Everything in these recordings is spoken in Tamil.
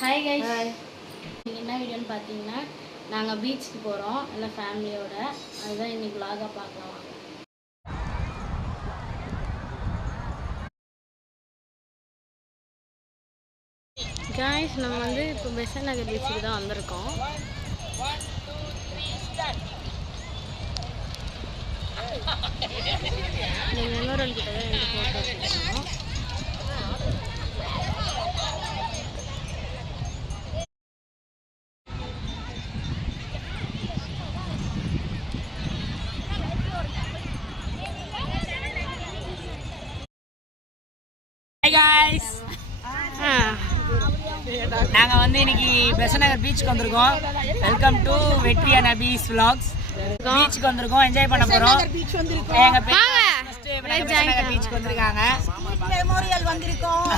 ஹாய் கைஸ், நீங்கள் என்ன வீடியோன்னு பார்த்தீங்கன்னா நாங்கள் பீச்சுக்கு போகிறோம் எல்லாம் ஃபேமிலியோட. அதுதான் இன்னைக்கு vlog-ஆ பார்க்கலாம். கைஸ், நம்ம வந்து இப்போ பெசன்ட் நகர் பீச்சுக்கு தான் வந்திருக்கோம். இந்த மெமோரியல் கிட்ட தான் எனக்கு ஃபோட்டோ எடுத்துருக்கோம். நாங்க வந்து இன்னைக்கு பெசன்ட் நகர் பீச்சுக்கு வந்திருக்கோம். வெல்கம் டு வெற்றி அண்ட் அபீஸ் vlogs. பீச்சுக்கு வந்திருக்கோம், என்ஜாய் பண்ண போறோம். எங்க பீச்சுக்கு வந்திருக்காங்க. மெமோரியல் வந்திருக்கோம்.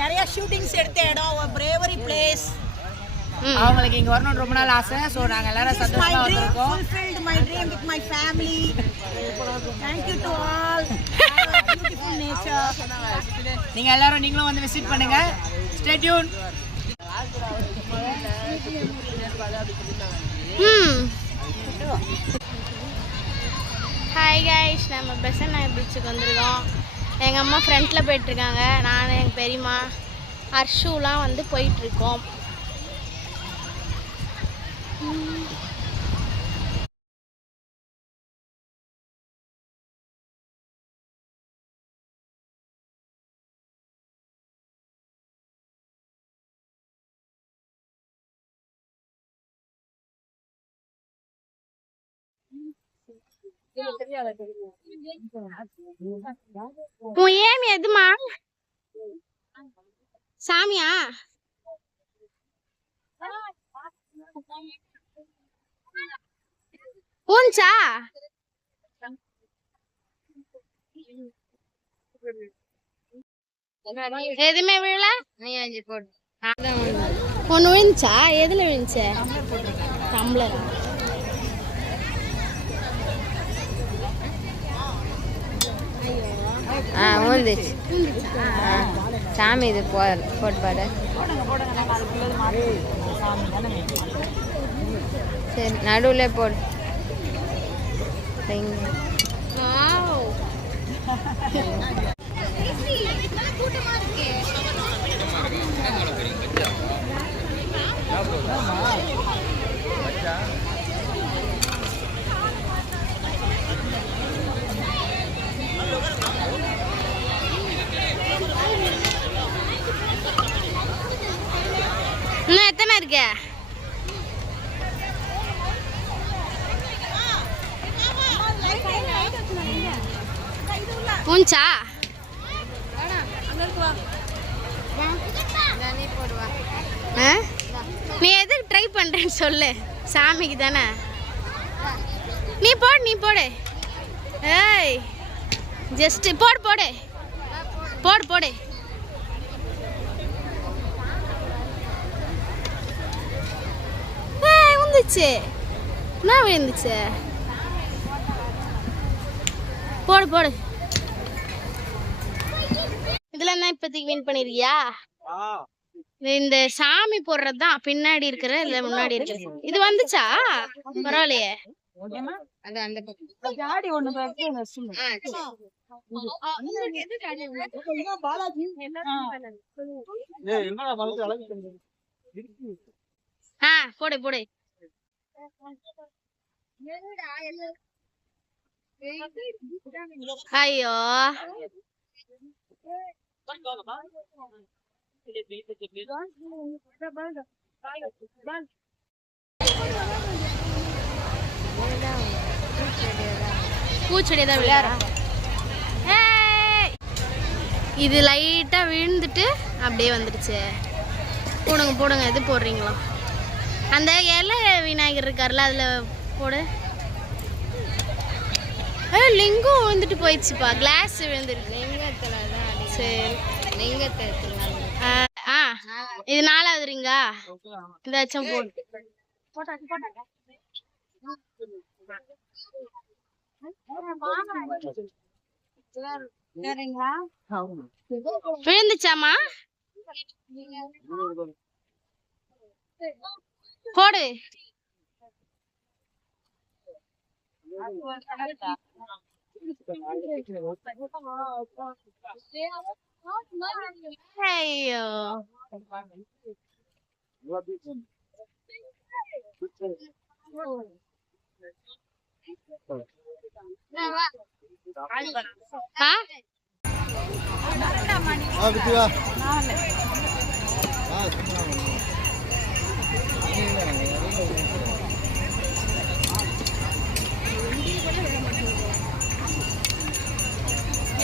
நிறைய ஷூட்டிங்ஸ் எடுத்த இடம், பிரேவரி பிளேஸ். அவங்களுக்கு இங்க வரணும்னு ரொம்ப நாள் ஆசை. சோ நாங்க எல்லாரும் சந்தோஷமா வந்திருக்கோம். fulfilled my dream with my family. Thank you to all. Beautiful nature. நீங்க எல்லாரும் நீங்களும் வந்து விசிட் பண்ணுங்க. Stay tuned. ஹாய் கைஸ், நம்ம பெசன்ட் நகர் பீச்சுக்கு வந்திருக்கோம். எங்கள் அம்மா ஃப்ரண்ட்டில் போயிட்டுருக்காங்க, நான் எங்கள் பெரியம்மா ஹர்ஷுலாம் வந்து போயிட்டுருக்கோம். உன் ஏமி எதுமா சாமியா? ஊன்ச்சா? எதுவுமே விழல. ஒன்னு விழுந்துச்சா? எதுல விழுந்துச்ச? டம்ளர். வந்துச்சு சாமி. இது போட்டு பாடு. சரி, நடுவில் போடு. இன்னும் எத்தனை இருக்கு? ஊன்ச்சா? நீ எதுக்கு ட்ரை பண்றேன்னு சொல்லு. சாமிக்கு தானே. நீ போடு. ஏய், ஜஸ்ட் போடு. விழுந்துச்சு. என்ன விழுந்துச்சு? போடு. இதெல்லாம் என்ன இப்போதைக்கு வின் பண்ணிருக்கியா? இந்த சாமி போடுறதுதான் பின்னாடி இருக்கிற இல்ல முன்னாடி இருக்கிற. இது வந்துச்சா? பரவாயில்லையே. போடு. ஐயோ, பூச்செடி தான் விளையாட. இது லைட்டா விழுந்துட்டு அப்படியே வந்துடுச்சு. போடுங்க. எது போடுறீங்களோ அந்த இலை விநாயகர் இருக்காருல்ல, அதுல போடு. லிங்கம் விழுந்துட்டு போயிடுச்சுப்பா. கிளாஸ் விழுந்துருக்கு. சரி, இது 4வது ரிங்கா? இதாச்சும் போடு. விழுந்துச்சாமா? போடு. ஐயோ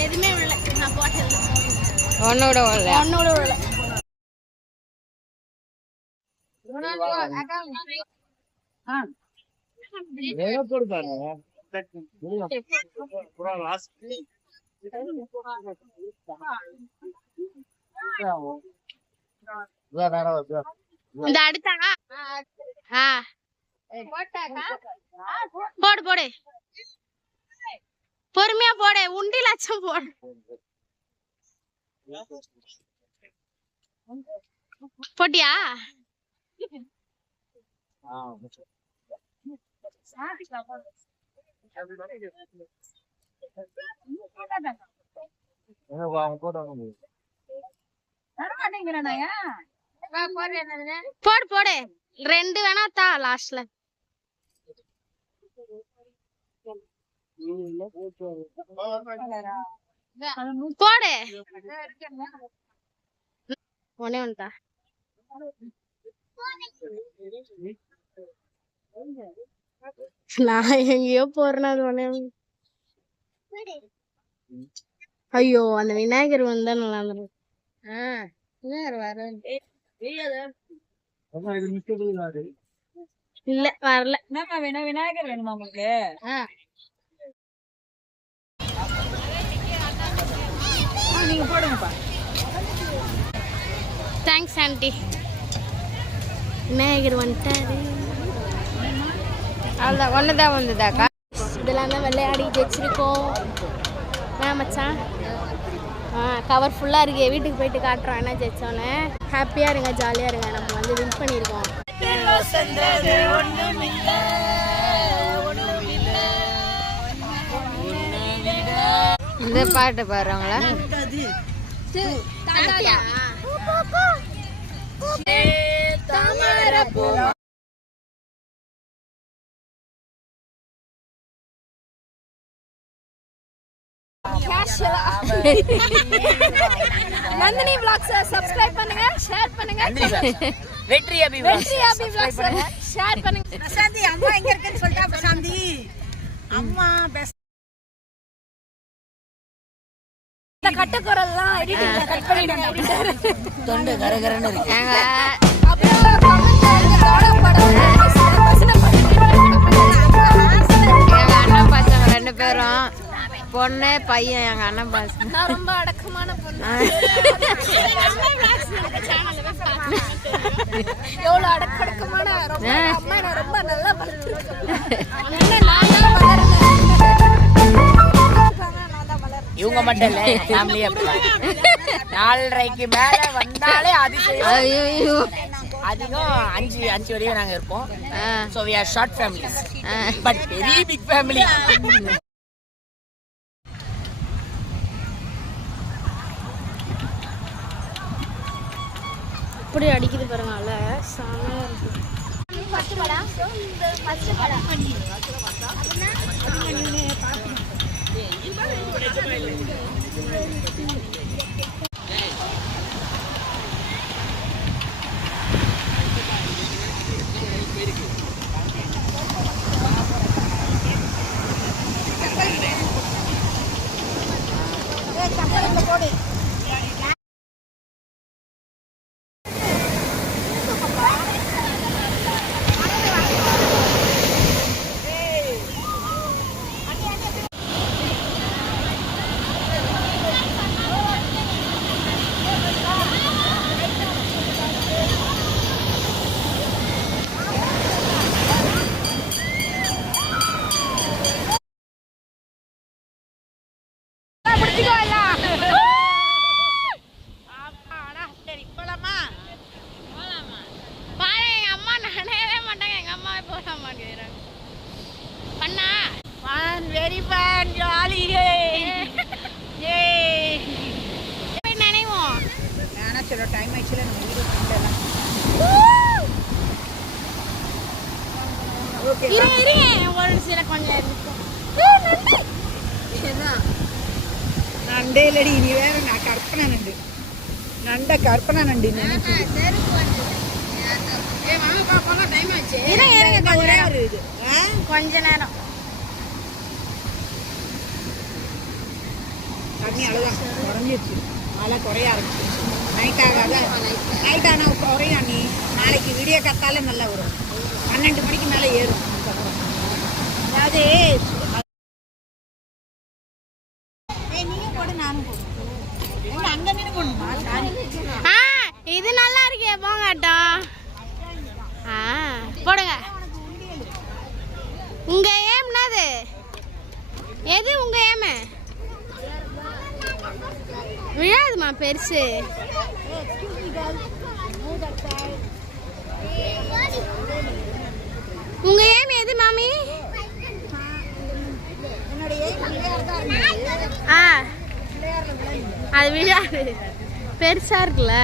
எதுவுமே விடல. நான் போட்டது ஒன்னோட வரல. ஒன்னோட விடல. இந்த அடுத்தா போடு போடு பொறுமையா போடு. உண்டி லட்சம் போடு. போட்டியா? போடு போடு. 2 வேணா தா லாஸ்ட்ல. போடு. ஒண்ணே ஒண்ணுதா. நான் எங்கேயோ போறேன். அது ஒண்ணே. ஐயோ அந்த விநாயகர் வந்தா நல்லா இருந்திருக்கும். இல்ல வரல. விநாயகர் வேணுமா உங்களுக்கு? நீங்க போடுங்கப்பா. Thanks aunty. விநாயகர் வந்துட்டாரு. அவ்வளோதான் ஒன்றுதான் வந்ததாக்கா. இதெல்லாம் தான் விளையாடி ஜெயிச்சிருக்கோம். மச்சான் கவர் ஃபுல்லாக இருக்கு. வீட்டுக்கு போயிட்டு காட்டுறோம் என்ன ஜெயிச்சோன்னு. ஹாப்பியாக இருங்க, ஜாலியாக இருங்க. நம்ம வந்து வின் பண்ணியிருக்கோம். இந்த பாட்டு பாடுறவங்களா? நந்தினி vlogs சப்ஸ்கிரைப் பண்ணுங்க, ஷேர் பண்ணுங்க. வெற்றி அபி vlogs ஷேர் பண்ணுங்க. பிரசாந்தி அம்மா எங்க இருக்குன்னு சொல்லிட்டா. பிரசாந்தி அம்மா பெஸ்ட். இந்த கட்டக்குரல்லாம் எடிட்டிங்ல கட் பண்ணிடுங்க. தொண்டை கரகரன்னு இருக்கு. எங்க அண்ணன் பசங்க 2 பேரும் பொண்ணு பையன். எங்க அண்ணன் பசங்க. நான் ரொம்ப அடக்கமான பொண்ணு. எவ்வளவு அடக்கமான அம்மா நான் ரொம்ப நல்லா இவங்க மட்டும் இல்ல, ஃபேமிலி அப்படிதான். 4:30க்கு மேல வந்தாலே அதிசயம். அதிகம் 5 வரையும் நாங்க இருப்போம். So we are short families but very big family. இப்படி அடிக்குது பாருங்க. அல சாமையா இருக்கு. பண்ணா Fun, very fun, jolly. Yay. நினைவோம் நானா சில டைம் ஆயிடுச்சுல நம்ம வீடியோ பண்ணலாம். ஓகே. இருங்க ஒரு சில கொஞ்சம் இருக்கும். நண்டே இல்லடி நீ வேற நான் கற்பனை நண்டு. நண்ட கற்பனை நண்டு நினைச்சு. இருங்க ஒரே ஒரு இது. கொஞ்ச நேரம் தண்ணி அழுதான் குறைஞ்சிருச்சு. மழை குறைய ஆரம்பிச்சிருச்சு. நைட் ஆகாத நைட் ஆனால் குறையா நீ நாளைக்கு வீடியோ கத்தாலே நல்லா வரும். 12 மணிக்கு மேலே ஏறும். அதாவது நீயும் போடு நானும் போடு. அங்கே நின்று போடணுமா? இது நல்லா இருக்கே போங்கட்டும். போடுங்க. உங்க ஏம் என்னது? எது உங்க ஏமு? விழாதுமா பெருசு. உங்க ஏம் எது மாமி? அது விழாது பெருசா இருக்குல்ல.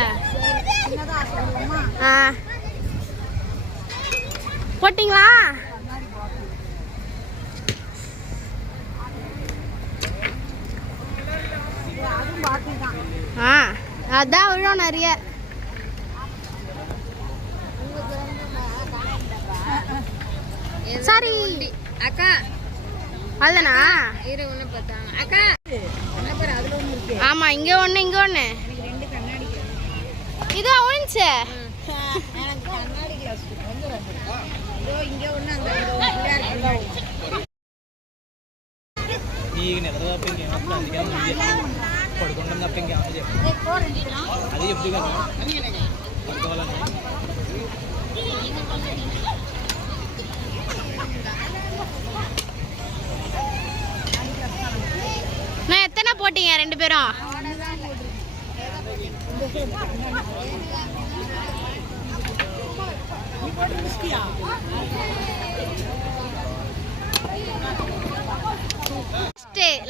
போட்டிங்களா? அதான் விழும் நிறைய. சாரி அக்கா அதுதானா? இரு ஒன்று பார்த்தாங்க அக்கா. ஆமா இங்க ஒண்ணு இங்க ஒண்ணு. இது ஒழிஞ்சு நான் எத்தனை போட்டீங்க 2 பேரும்?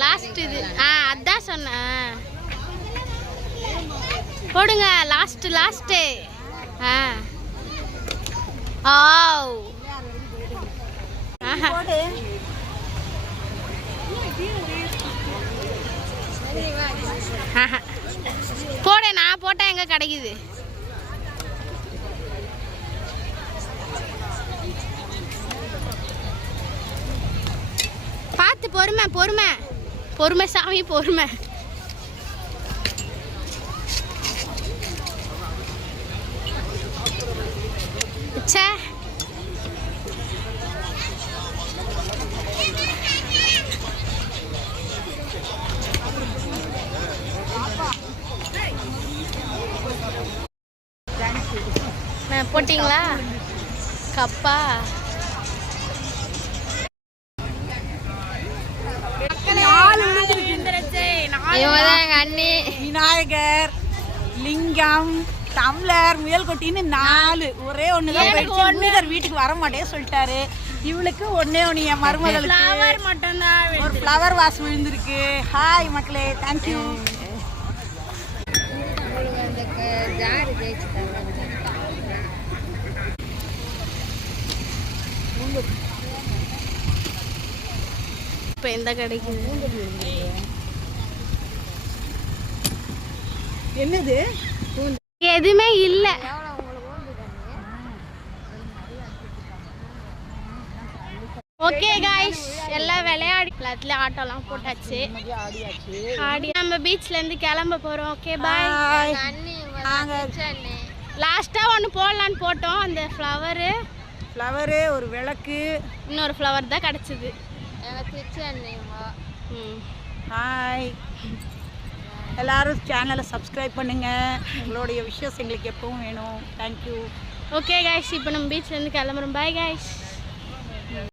லாஸ்ட் இது அதான் சொன்னேன். போடுங்க லாஸ்ட் லாஸ்ட். போடு. நான் போட்டா எங்க கிடைக்குது? பார்த்து பொறுமை பொறுமை பொறுமை சாமி பொறுமை. ச்சே போட்டிங்களா கப்பா? எங்க அண்ணி விநாயகர் லிங்கம் டம்ளர் முயல்கொட்டின்னு 4 ஒரே ஒண்ணுதான் போயிடுச்சு. முனிதர் வீட்டுக்கு வர மாட்டே சொல்லிட்டாரு. இவளுக்கு ஒன்னே ஒன்று என் மருமகளுக்கு மட்டும்தான் ஒரு ஃப்ளவர் வாஸ் விழுந்திருக்கு. ஹாய் மக்களே, தேங்க்யூ. ஜாரு ஜெயிச்சுட்டாங்க. இப்போ எந்த கிடைக்குது? என்னது எதுவுமே இல்லை. ஓகே காய்ஸ் எல்லாம் விளையாடி எல்லாத்துலேயும் ஆட்டோலாம் போட்டாச்சு. ஆடி நம்ம பீச்லேருந்து கிளம்ப போகிறோம். Okay bye. லாஸ்ட்டாக ஒன்று போடலான்னு போட்டோம். அந்த ஃப்ளவரு ஒரு விளக்கு இன்னொரு ஃப்ளவர் தான் கிடச்சிது. ஹாய் எல்லாரும் சேனலை சப்ஸ்கிரைப் பண்ணுங்கள். உங்களுடைய விஷஸ் எங்களுக்கு எப்பவும் வேணும். தேங்க்யூ. ஓகே காய்ஸ் இப்போ நம்ம பீச்லேருந்து கிளம்புறோம். Bye guys.